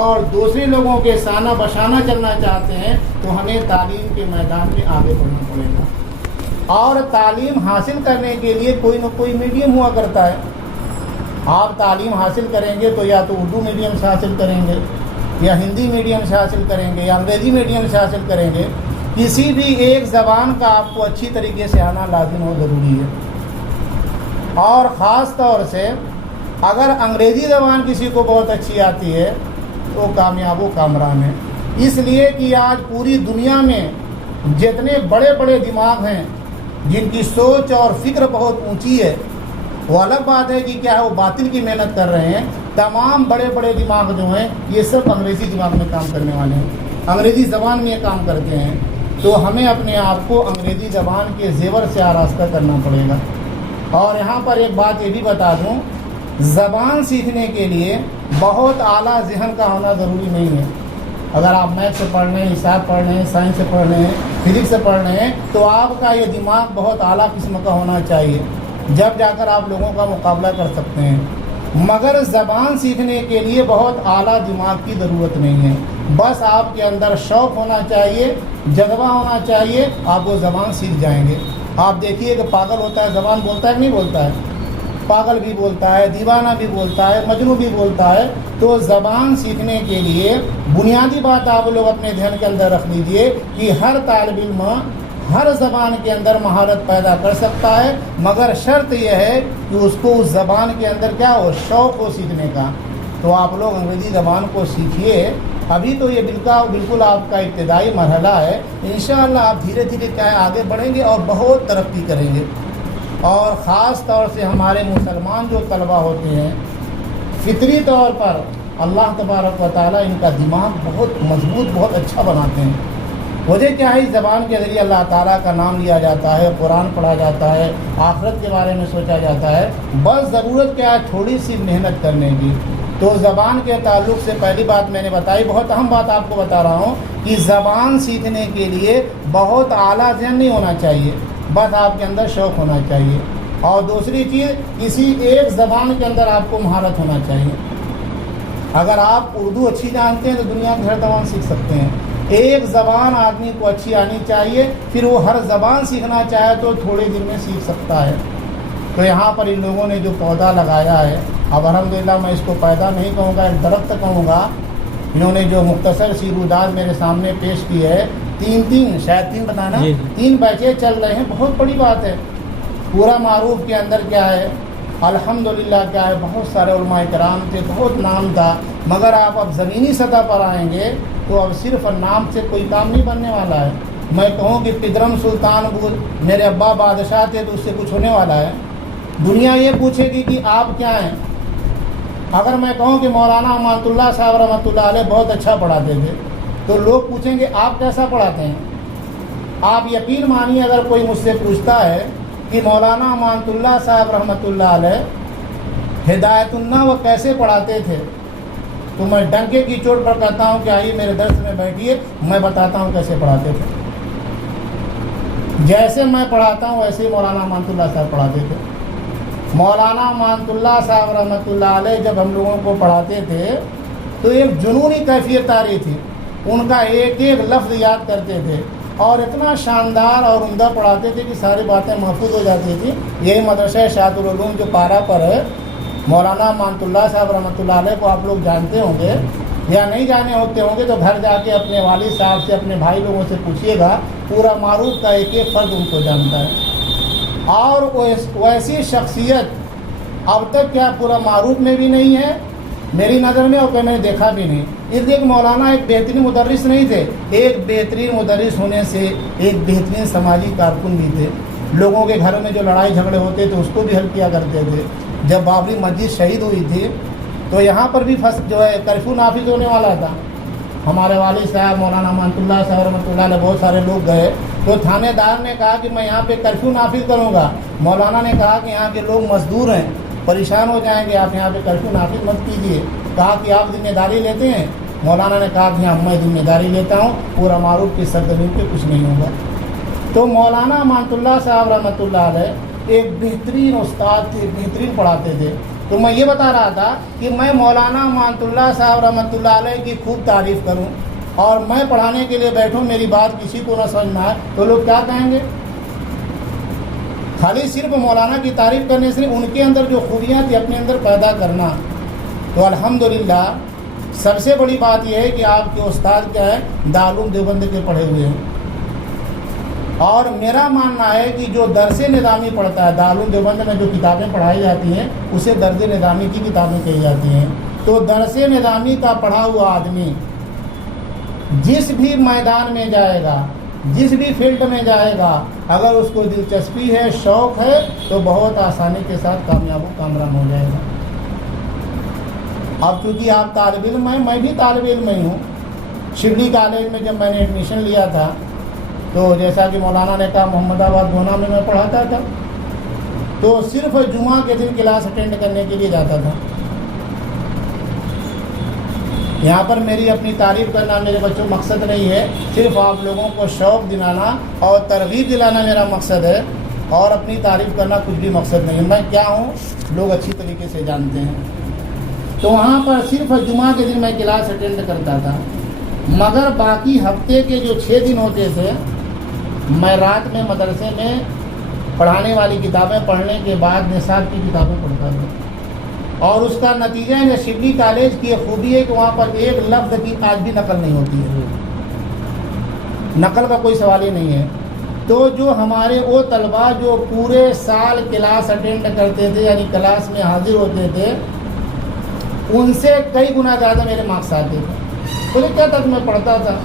اور دوسرے لوگوں کے سانہ بشانہ چلنا چاہتے ہیں تو ہمیں تعلیم کے میدان میں آگے بڑھنا پڑے گا. اور تعلیم حاصل کرنے کے لیے کوئی نہ کوئی میڈیم ہوا کرتا ہے. آپ تعلیم حاصل کریں گے تو یا تو اردو میڈیم سے حاصل کریں گے, یا ہندی میڈیم سے حاصل کریں گے, یا انگریزی میڈیم سے حاصل کریں گے. کسی بھی ایک زبان کا آپ کو اچھی طریقے سے آنا لازم اور ضروری ہے. اور خاص طور سے اگر انگریزی زبان کسی کو بہت اچھی آتی ہے تو کامیاب و کامران ہے. اس لیے کہ آج پوری دنیا میں جتنے بڑے بڑے دماغ ہیں جن کی سوچ اور فکر بہت اونچی ہے, وہ الگ بات ہے کہ کیا ہے وہ باطل کی محنت کر رہے ہیں. تمام بڑے بڑے دماغ جو ہیں یہ سب انگریزی دماغ میں کام کرنے والے ہیں, انگریزی زبان میں یہ کام کرتے ہیں. تو ہمیں اپنے آپ کو انگریزی زبان کے زیور سے آراستہ کرنا پڑے گا. اور یہاں پر ایک بات یہ بھی بتا دوں, زبان سیکھنے کے لیے بہت اعلیٰ ذہن کا ہونا ضروری نہیں ہے. اگر آپ میتھ سے پڑھ رہے ہیں, حساب پڑھ رہے ہیں, سائنس سے پڑھ رہے ہیں, فزکس سے پڑھ رہے ہیں, تو آپ کا یہ دماغ بہت اعلیٰ قسم کا ہونا چاہیے, جب جا کر آپ لوگوں کا مقابلہ کر سکتے ہیں. مگر زبان سیکھنے کے لیے بہت اعلیٰ دماغ کی ضرورت نہیں ہے. بس آپ کے اندر شوق ہونا چاہیے, جذبہ ہونا چاہیے, آپ وہ زبان سیکھ جائیں گے. آپ دیکھیے کہ پاگل ہوتا ہے زبان بولتا ہے کہ نہیں بولتا ہے, پاگل بھی بولتا ہے, دیوانہ بھی بولتا ہے, مجنون بھی بولتا ہے. تو زبان سیکھنے کے لیے بنیادی بات آپ لوگ اپنے ذہن کے اندر رکھ لیجئے کہ ہر طالب علم ہر زبان کے اندر مہارت پیدا کر سکتا ہے, مگر شرط یہ ہے کہ اس کو اس زبان کے اندر کیا ہو, شوق ہو سیکھنے کا. تو آپ لوگ انگریزی زبان کو سیکھیے. ابھی تو یہ بالکل آپ کا ابتدائی مرحلہ ہے. انشاءاللہ آپ دھیرے دھیرے کیا ہے آگے بڑھیں گے اور بہت ترقی کریں گے. اور خاص طور سے ہمارے مسلمان جو طلبہ ہوتے ہیں, فطری طور پر اللہ تبارک و تعالیٰ ان کا دماغ بہت مضبوط, بہت اچھا بناتے ہیں. وجہ کیا ہے, اس زبان کے ذریعے اللہ تعالیٰ کا نام لیا جاتا ہے, قرآن پڑھا جاتا ہے, آخرت کے بارے میں سوچا جاتا ہے. بس ضرورت کیا ہے, تھوڑی سی محنت کرنے کی. تو زبان کے تعلق سے پہلی بات میں نے بتائی, بہت اہم بات آپ کو بتا رہا ہوں کہ زبان سیکھنے کے لیے بہت اعلیٰ ذہن نہیں ہونا چاہیے, بس آپ کے اندر شوق ہونا چاہیے. اور دوسری چیز, کسی ایک زبان کے اندر آپ کو مہارت ہونا چاہیے. اگر آپ اردو اچھی جانتے ہیں تو دنیا کی ہر زبان سیکھ سکتے ہیں. ایک زبان آدمی کو اچھی آنی چاہیے, پھر وہ ہر زبان سیکھنا چاہے تو تھوڑے دن میں سیکھ سکتا ہے. تو یہاں پر ان لوگوں نے جو پودا لگایا ہے, اب الحمدللہ میں اس کو پیدا نہیں کہوں گا, ایک درخت کہوں گا. انہوں نے جو مختصر سی رویداد میرے سامنے پیش کی ہے, شاید تین بتانا, 3 بیچے چل رہے ہیں, بہت بڑی بات ہے. پورا معروف کے اندر کیا ہے, الحمدللہ کیا ہے, بہت سارے علماء کرام تھے, بہت نام تھا. مگر آپ اب زمینی سطح پر آئیں گے تو اب صرف نام سے کوئی کام نہیں بننے والا ہے. میں کہوں کہ پدرم سلطان بود, میرے ابا بادشاہ تھے, تو اس سے کچھ ہونے والا ہے؟ دنیا یہ پوچھے گی کہ آپ کیا ہیں. اگر میں کہوں کہ مولانا امانت اللہ صاحب رحمۃ اللہ علیہ بہت اچھا پڑھاتے تھے, تو لوگ پوچھیں گے آپ کیسا پڑھاتے ہیں. آپ یقین مانیے, اگر کوئی مجھ سے پوچھتا ہے کہ مولانا امانت اللہ صاحب رحمۃ اللہ علیہ ہدایت اللہ وہ کیسے پڑھاتے تھے, تو میں ڈنکے کی چوٹ پر کہتا ہوں کہ آئیے میرے درس میں بیٹھیے, میں بتاتا ہوں کیسے پڑھاتے تھے. جیسے میں پڑھاتا ہوں ویسے ہی مولانا امانت اللہ صاحب پڑھاتے تھے. مولانا امانت اللہ صاحب رحمۃ اللہ علیہ جب ہم لوگوں کو پڑھاتے تھے تو ایک جنونی کیفیت آ رہی تھی. ان کا ایک ایک لفظ یاد کرتے تھے, اور اتنا شاندار اور عمدہ پڑھاتے تھے کہ ساری باتیں محفوظ ہو جاتی تھی. یہی مدرسہ شاعت العلوم جو پارا پر ہے, مولانا امانت اللہ صاحب رحمۃ اللہ علیہ کو آپ لوگ جانتے ہوں گے یا نہیں جانے ہوتے ہوں گے, تو گھر جا کے اپنے والد صاحب سے, اپنے بھائی لوگوں سے پوچھیے گا, پورا معروف کا ایک ایک فرد ان کو جانتا ہے. اور ویسی شخصیت اب تک کیا پورا معروف میں بھی نہیں ہے میری نظر میں, اور کہ میں نے دیکھا بھی نہیں. اس لیے کہ مولانا ایک بہترین مدرس نہیں تھے, ایک بہترین مدرس ہونے سے ایک بہترین سماجی کارکن بھی تھے. لوگوں کے گھروں میں جو لڑائی جھگڑے ہوتے تھے اس کو بھی حل کیا کرتے تھے. جب بابری مسجد شہید ہوئی تھی تو یہاں پر بھی جو ہے کرفیو نافذ ہونے والا تھا. ہمارے والد صاحب مولانا امانت اللہ صاحب رحمۃ اللہ علیہ بہت سارے لوگ گئے, تو تھانے دار نے کہا کہ میں یہاں پہ کرفیو نافذ کروں گا. مولانا نے کہا کہ یہاں کے لوگ مزدور ہیں, پریشان ہو جائیں گے, آپ یہاں پہ کرفیو نافذ مت کیجیے. کہا کہ آپ ذمہ داری لیتے ہیں. مولانا نے کہا کہ ہاں میں ذمہ داری لیتا ہوں, پورا معروف کی سرزمین پہ کچھ نہیں ہوگا. تو مولانا امانت اللہ صاحب رحمۃ اللہ علیہ ایک بہترین استاد تھے, بہترین پڑھاتے تھے. تو میں یہ بتا رہا تھا کہ میں مولانا مانت اللہ صاحب رحمۃ اللہ علیہ کی خوب تعریف کروں اور میں پڑھانے کے لیے بیٹھوں، میری بات کسی کو نہ سمجھ میں آئے تو لوگ کیا کہیں گے؟ خالی صرف مولانا کی تعریف کرنے سے ان کے اندر جو خوبیاں تھیں اپنے اندر پیدا کرنا. تو الحمدللہ سب سے بڑی بات یہ ہے کہ آپ کے استاد کیا ہے؟ دارالعلوم دیوبند کے پڑھے ہوئے ہیں. اور میرا ماننا ہے کہ جو درس نظامی پڑھتا ہے، دارالعلوم دیوبند میں جو کتابیں پڑھائی جاتی ہیں اسے درس نظامی کی کتابیں کہی جاتی ہیں. تو درس نظامی کا پڑھا ہوا آدمی جس بھی میدان میں جائے گا، جس بھی فیلڈ میں جائے گا، اگر اس کو دلچسپی ہے، شوق ہے، تو بہت آسانی کے ساتھ کامیاب و کامران ہو جائے گا. اب چونکہ آپ طالب علم ہیں، میں بھی طالب علم ہی ہوں. شبلی کالج میں جب میں نے ایڈمیشن لیا تھا تو جیسا کہ مولانا نے کہا محمد آباد گونا میں پڑھاتا تھا، تو صرف جمعہ کے دن کلاس اٹینڈ کرنے کے لیے جاتا تھا. یہاں پر میری اپنی تعریف کرنا میرے بچوں مقصد نہیں ہے، صرف آپ لوگوں کو شوق دلانا اور ترغیب دلانا میرا مقصد ہے، اور اپنی تعریف کرنا کچھ بھی مقصد نہیں ہے. میں کیا ہوں لوگ اچھی طریقے سے جانتے ہیں. تو وہاں پر صرف جمعہ کے دن میں کلاس اٹینڈ کرتا تھا، مگر باقی ہفتے کے جو 6 دن ہوتے تھے میں رات میں مدرسے میں پڑھانے والی کتابیں پڑھنے کے بعد نصاب کی کتابیں پڑھتا تھا. اور اس کا نتیجہ ہے شبلی کالج کی خوبی ہے کہ وہاں پر ایک لفظ کی آج بھی نقل نہیں ہوتی ہے، نقل کا کوئی سوال ہی نہیں ہے. تو جو ہمارے وہ طلباء جو پورے سال کلاس اٹینڈ کرتے تھے، یعنی کلاس میں حاضر ہوتے تھے، ان سے کئی گنا زیادہ میرے مارکس آتے تھے. بولے کیا تک میں پڑھتا تھا.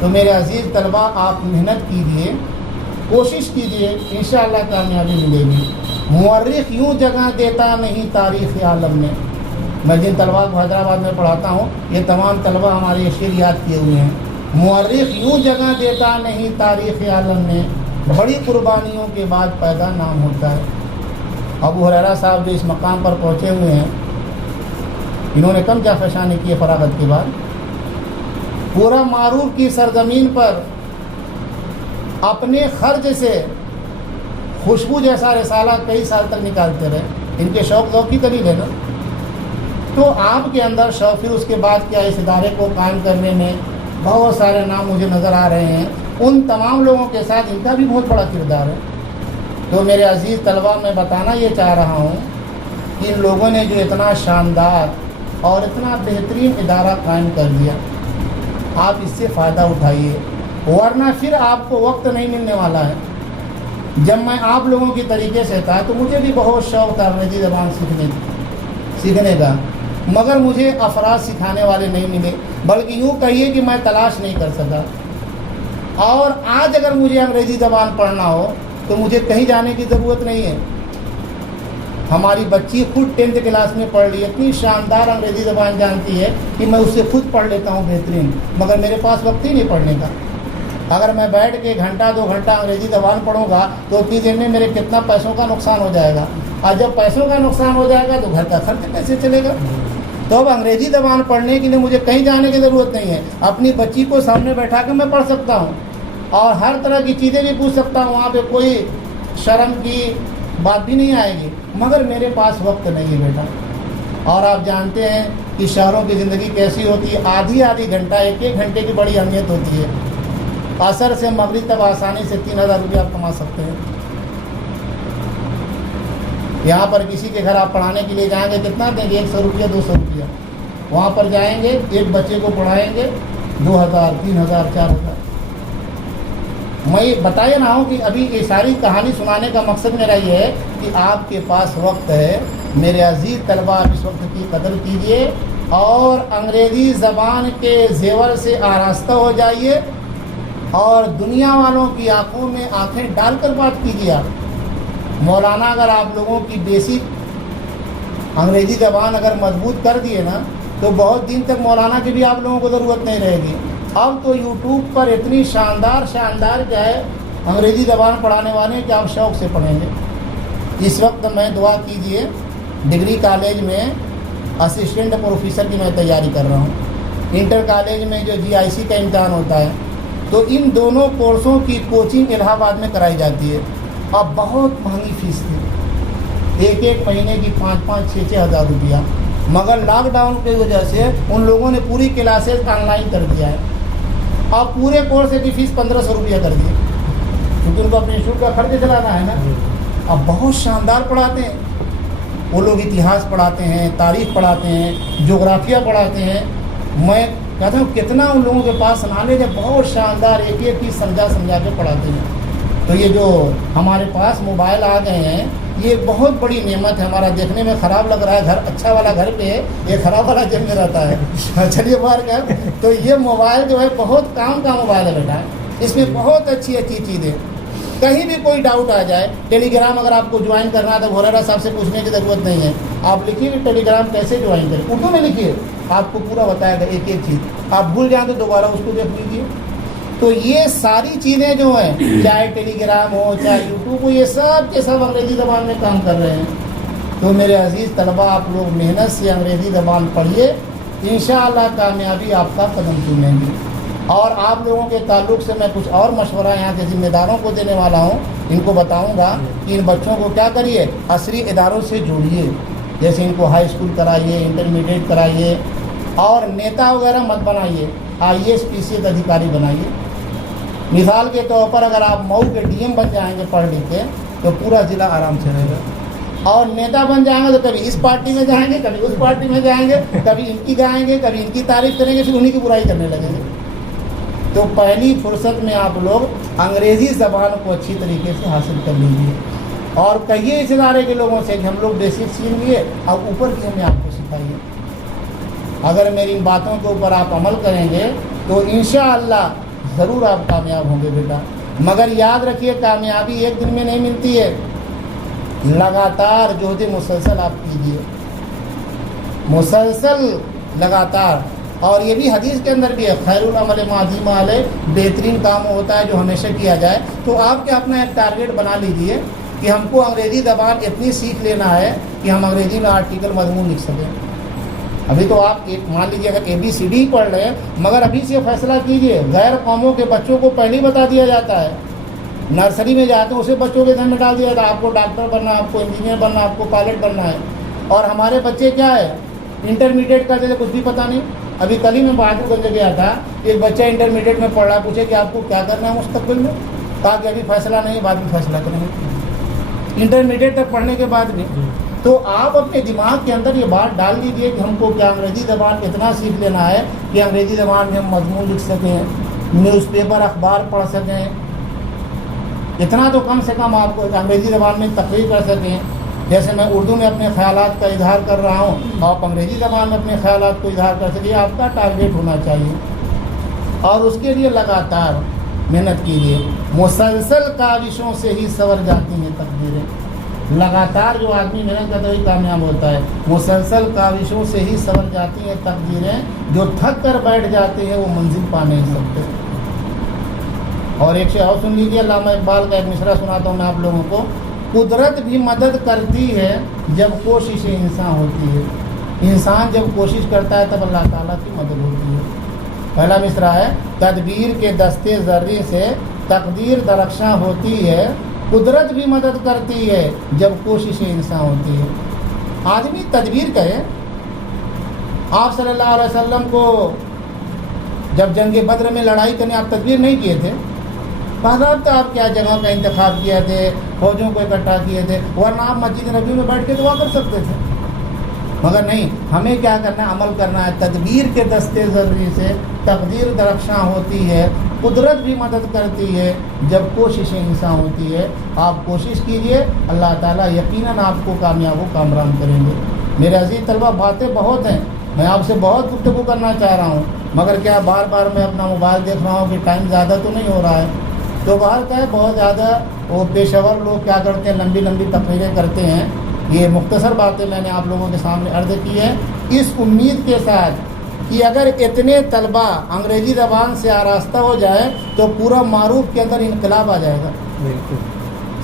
تو میرے عزیز طلباء، آپ محنت کیجیے، کوشش کیجیے، انشاءاللہ کامیابی ملے گی. مورخ یوں جگہ دیتا نہیں تاریخ عالم میں. میں جن طلباء کو حیدرآباد میں پڑھاتا ہوں یہ تمام طلباء ہمارے یہ شعر یاد کیے ہوئے ہیں. مورخ یوں جگہ دیتا نہیں تاریخ عالم میں، بڑی قربانیوں کے بعد پیدا نام ہوتا ہے. ابو ہریرہ صاحب جو اس مقام پر پہنچے ہوئے ہیں، انہوں نے کم جافشانی کی فراغت کے بعد. پورا معروف کی سرزمین پر اپنے خرچ سے خوشبو جیسا رسالہ کئی سال تک نکالتے رہے. ان کے شوق ذوق کی دلیل ہے نا. تو آپ کے اندر شوق، پھر اس کے بعد کیا اس ادارے کو قائم کرنے میں بہت سارے نام مجھے نظر آ رہے ہیں. ان تمام لوگوں کے ساتھ ان کا بھی بہت بڑا کردار ہے. تو میرے عزیز طلباء، میں بتانا یہ چاہ رہا ہوں کہ ان لوگوں نے جو اتنا شاندار اور اتنا بہترین ادارہ قائم کر دیا، آپ اس سے فائدہ اٹھائیے، ورنہ پھر آپ کو وقت نہیں ملنے والا ہے. جب میں آپ لوگوں کی طریقے سے تھا تو مجھے بھی بہت شوق تھا انگریزی زبان سیکھنے کا، مگر مجھے افراد سکھانے والے نہیں ملے، بلکہ یوں کہیے کہ میں تلاش نہیں کر سکا. اور آج اگر مجھے انگریزی زبان پڑھنا ہو تو مجھے کہیں جانے کی ضرورت نہیں ہے. ہماری بچی خود 10th کلاس میں پڑھ لی، اتنی شاندار انگریزی زبان جانتی ہے کہ میں اس سے خود پڑھ لیتا ہوں بہترین، مگر میرے پاس وقت ہی نہیں پڑھنے کا. اگر میں بیٹھ کے گھنٹہ 2 گھنٹہ انگریزی زبان پڑھوں گا تو اتنی دیر میں میرے کتنا پیسوں کا نقصان ہو جائے گا، اور جب پیسوں کا نقصان ہو جائے گا تو گھر کا خرچ کیسے چلے گا. تو اب انگریزی زبان پڑھنے کے لیے مجھے کہیں جانے کی ضرورت نہیں ہے. اپنی بچی کو سامنے بیٹھا کے میں پڑھ سکتا ہوں اور ہر طرح کی چیزیں بھی پوچھ سکتا ہوں، وہاں پہ کوئی شرم کی بات بھی نہیں آئے گی. مگر میرے پاس وقت نہیں ہے بیٹا. اور آپ جانتے ہیں کہ شہروں کی زندگی کیسی ہوتی ہے، آدھی گھنٹہ 1 گھنٹے کی بڑی اہمیت ہوتی ہے. عصر سے مغرب تک آسانی سے 3000 روپیہ آپ کما سکتے ہیں. یہاں پر کسی کے گھر آپ پڑھانے کے لیے جائیں گے کتنا دیں گے؟ 100 روپیہ 200 روپیہ. وہاں پر جائیں گے ایک بچے کو پڑھائیں گے 2000 3000 4000. میں یہ بتایا نہ ہوں کہ ابھی یہ ساری کہانی سنانے کا مقصد میرا یہ ہے کہ آپ کے پاس وقت ہے. میرے عزیز طلباء، آپ اس وقت کی قدر کیجیے اور انگریزی زبان کے زیور سے آراستہ ہو جائیے اور دنیا والوں کی آنکھوں میں آنکھیں ڈال کر بات کیجیے. مولانا اگر آپ لوگوں کی بیسک انگریزی زبان اگر مضبوط کر دیے نا تو بہت دن تک مولانا کی بھی آپ لوگوں کو ضرورت نہیں رہے گی. اب تو یوٹیوب پر اتنی شاندار کیا ہے انگریزی زبان پڑھانے والے کہ آپ شوق سے پڑھیں گے. اس وقت میں دعا کیجئے، ڈگری کالج میں اسسٹنٹ پروفیسر کی میں تیاری کر رہا ہوں. انٹر کالج میں جو GIC کا امتحان ہوتا ہے تو ان دونوں کورسوں کی کوچنگ الہ آباد میں کرائی جاتی ہے. اب بہت مہنگی فیس تھی. ایک ایک مہینے کی 5-5 6-6 ہزار روپیہ. مگر لاک ڈاؤن کی وجہ سے ان لوگوں نے پوری کلاسز آن لائن کر دیا ہے اور پورے کورس کی فیس 1500 روپیہ کر دی کیونکہ ان کو اپنے انسٹیٹیوٹ کا خرچ چلانا ہے نا. اب بہت شاندار پڑھاتے ہیں وہ لوگ، اتہاس پڑھاتے ہیں، تاریخ پڑھاتے ہیں، جغرافیہ پڑھاتے ہیں. میں کہتا ہوں کتنا ان لوگوں کے پاس نالج ہے، بہت شاندار، ایک ایک چیز سمجھا کے پڑھاتے ہیں. تو یہ جو ہمارے پاس موبائل آ گئے ہیں یہ بہت بڑی نعمت ہے. ہمارا دیکھنے میں خراب لگ رہا ہے، گھر اچھا والا گھر پہ ہے، یہ خراب والا جب میں رہتا ہے. چلیے باہر کا تو یہ موبائل جو ہے بہت کام کا موبائل ہے بیٹا. اس میں بہت اچھی چیزیں، کہیں بھی کوئی ڈاؤٹ آ جائے. ٹیلی گرام اگر آپ کو جوائن کرنا ہے تو ہریرا صاحب سے پوچھنے کی ضرورت نہیں ہے. آپ لکھیے کہ ٹیلی گرام کیسے جوائن کریں، اردو میں لکھیے، آپ کو پورا بتائے گا ایک ایک چیز. آپ بھول جائیں تو دوبارہ اس کو دیکھ لیجیے. تو یہ ساری چیزیں جو ہیں، چاہے ٹیلی گرام ہو چاہے یوٹیوب ہو، یہ سب کے سب انگریزی زبان میں کام کر رہے ہیں. تو میرے عزیز طلبہ، آپ لوگ محنت سے انگریزی زبان پڑھیے، انشاءاللہ کامیابی آپ کا قدم چومیں گی. اور آپ لوگوں کے تعلق سے میں کچھ اور مشورہ یہاں کے ذمہ داروں کو دینے والا ہوں. ان کو بتاؤں گا کہ ان بچوں کو کیا کریے، عصری اداروں سے جوڑیے. جیسے ان کو ہائی اسکول کرائیے، انٹرمیڈیٹ کرائیے، اور نیتا وغیرہ مت بنائیے، IAS PCS ادھیکاری بنائیے. مثال کے طور پر اگر آپ مئو کے DM بن جائیں گے پڑھ لکھ کے تو پورا ضلع آرام سے رہے گا. اور نیتا بن جائیں گے تو کبھی اس پارٹی میں جائیں گے، کبھی اس پارٹی میں جائیں گے، کبھی ان کی گائیں گے، کبھی ان کی تعریف کریں گے، پھر انہیں کی برائی کرنے لگیں گے. تو پہلی فرصت میں آپ لوگ انگریزی زبان کو اچھی طریقے سے حاصل کر لیجیے اور کہیے اس ادارے کے لوگوں سے کہ ہم لوگ بیسک سیکھ لیے، اب اوپر کی ہمیں آپ کو سکھائیے. اگر میری ان باتوں کے اوپر آپ عمل کریں گے تو انشاءاللہ ضرور آپ کامیاب ہوں گے بیٹا. مگر یاد رکھیے کامیابی ایک دن میں نہیں ملتی ہے، لگاتار جہد مسلسل آپ کیجیے، مسلسل لگاتار. اور یہ بھی حدیث کے اندر بھی ہے، خیر العمل ما دیم علیہ، بہترین کام ہوتا ہے جو ہمیشہ کیا جائے. تو آپ کیا اپنا ایک ٹارگیٹ بنا لیجیے کہ ہم کو انگریزی زبان اتنی سیکھ لینا ہے کہ ہم انگریزی میں آرٹیکل مضمون لکھ سکیں. ابھی تو آپ مان لیجیے اگر ABCD پڑھ رہے ہیں، مگر ابھی سے فیصلہ کیجیے. غیر قوموں کے بچوں کو پہلے ہی بتا دیا جاتا ہے، نرسری میں جاتے ہیں اسے بچوں کے ذہن میں ڈال دیا جاتا ہے آپ کو ڈاکٹر بننا ہے، آپ کو انجینئر بننا ہے، آپ کو پائلٹ بننا ہے. اور ہمارے بچے کیا ہے، انٹرمیڈیٹ کرتے تھے، کچھ بھی پتہ نہیں. ابھی کل ہی میں بہادر گنج گیا تھا، ایک بچہ انٹرمیڈیٹ میں پڑھ رہا، پوچھے کہ آپ کو کیا کرنا ہے مستقبل میں، کہا کہ ابھی فیصلہ نہیں، بعد میں فیصلہ کریں گے. انٹرمیڈیٹ تک پڑھنے کے بعد بھی. تو آپ اپنے دماغ کے اندر یہ بات ڈال دیجیے کہ ہم کو کیا انگریزی زبان اتنا سیکھ لینا ہے کہ انگریزی زبان میں ہم مضمون لکھ سکیں، نیوز پیپر اخبار پڑھ سکیں، اتنا تو کم سے کم آپ کو انگریزی زبان میں تقریر کر سکیں. جیسے میں اردو میں اپنے خیالات کا اظہار کر رہا ہوں، آپ انگریزی زبان میں اپنے خیالات کو اظہار کر سکیں. آپ کا ٹارگیٹ ہونا چاہیے اور اس کے لیے لگاتار محنت کیجیے. مسلسل کاوشوں سے ہی سنور جاتی ہیں تقدیریں. لگاتار جو آدمی محنت کرتا ہے وہی کامیاب ہوتا ہے. مسلسل کاوشوں سے ہی سنور جاتی ہیں تقدیریں، جو تھک کر بیٹھ جاتے ہیں وہ منزل پا نہیں سکتے. اور ایک شعر اور سن لیجیے، علامہ اقبال کا ایک مصرع سناتا ہوں میں آپ لوگوں کو. قدرت بھی مدد کرتی ہے جب کوشش انسان ہوتی ہے. انسان جب کوشش کرتا ہے تب اللہ تعالیٰ کی مدد ہوتی ہے. پہلا مصرع ہے، تدبیر کے دستے ذرے سے تقدیر درخشاں ہوتی ہے، قدرت بھی مدد کرتی ہے جب کوشش انسان ہوتی ہے. آدمی تدبیر کرے. آپ صلی اللہ علیہ وسلم کو جب جنگ بدر میں لڑائی کرنے آپ تدبیر نہیں کیے تھے، باضابطہ آپ کیا جگہ کا انتخاب کیا تھے، فوجوں کو اکٹھا کیے تھے، ورنہ آپ مسجد نبی میں بیٹھ کے دعا کر سکتے تھے. مگر نہیں، ہمیں کیا کرنا ہے، عمل کرنا ہے. تدبیر کے دستے ذرے سے تقدیر درخشاں ہوتی ہے، قدرت بھی مدد کرتی ہے جب کوشش انسان ہوتی ہے. آپ کوشش کیجئے، اللہ تعالیٰ یقیناً آپ کو کامیاب و کامران کریں گے. میرے عزیز طلبہ، باتیں بہت ہیں، میں آپ سے بہت گفتگو کرنا چاہ رہا ہوں، مگر کیا بار بار میں اپنا موبائل دیکھ رہا ہوں کہ ٹائم زیادہ تو نہیں ہو رہا ہے. تو باہر کا ہے بہت زیادہ وہ پیشہ ور لوگ کیا کرتے ہیں، لمبی لمبی تقریریں کرتے ہیں. یہ مختصر باتیں میں نے آپ لوگوں کے سامنے عرض کی ہے، اس امید کے ساتھ کہ اگر اتنے طلبہ انگریزی زبان سے آراستہ ہو جائے تو پورا معروف کے اندر انقلاب آ جائے گا.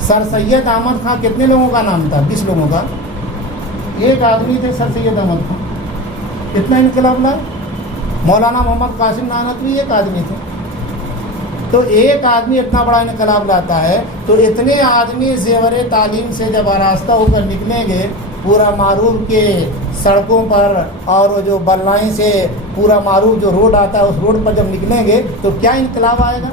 سر سید احمد خان کتنے لوگوں کا نام تھا؟ 20 لوگوں کا. ایک آدمی تھے سر سید احمد خان، کتنا انقلاب لائے. مولانا محمد قاسم نانوتوی ایک آدمی تھے. تو ایک آدمی اتنا بڑا انقلاب لاتا ہے تو اتنے آدمی زیور تعلیم سے جب آراستہ ہو کر نکلیں گے پورا معروف کے سڑکوں پر اور وہ جو بلائیں سے پورا معروف جو روڈ آتا ہے اس روڈ پر جب نکلیں گے تو کیا انقلاب آئے گا؟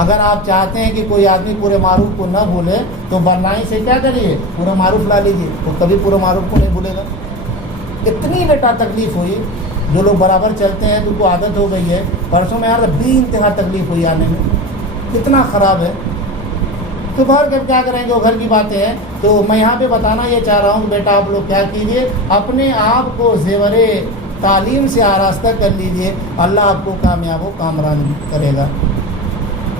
اگر آپ چاہتے ہیں کہ کوئی آدمی پورے معروف کو نہ بھولے تو بلائیں سے کیا کریے پورا معروف لا لیجیے، وہ کبھی پورے معروف کو نہیں بھولے گا۔ اتنی بیٹا تکلیف ہوئی، جو لوگ برابر چلتے ہیں ان کو عادت ہو گئی ہے، پرسوں میں یار بے انتہا تکلیف ہوئی آنے میں، کتنا خراب ہے۔ تو باہر کر کیا کریں گے، وہ گھر کی باتیں ہیں۔ تو میں یہاں پہ بتانا یہ چاہ رہا ہوں کہ بیٹا آپ لوگ کیا کیجئے، اپنے آپ کو زیور تعلیم سے آراستہ کر لیجئے، اللہ آپ کو کامیاب و کامران کرے گا۔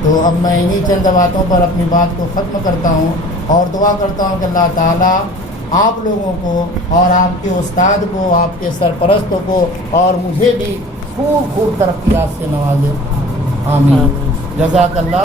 تو اب میں انہی چند باتوں پر اپنی بات کو ختم کرتا ہوں اور دعا کرتا ہوں کہ اللہ تعالیٰ آپ لوگوں کو اور آپ کے استاد کو، آپ کے سرپرستوں کو اور مجھے بھی خوب خوب ترقیات سے نوازے، آمین۔ جزاک اللہ۔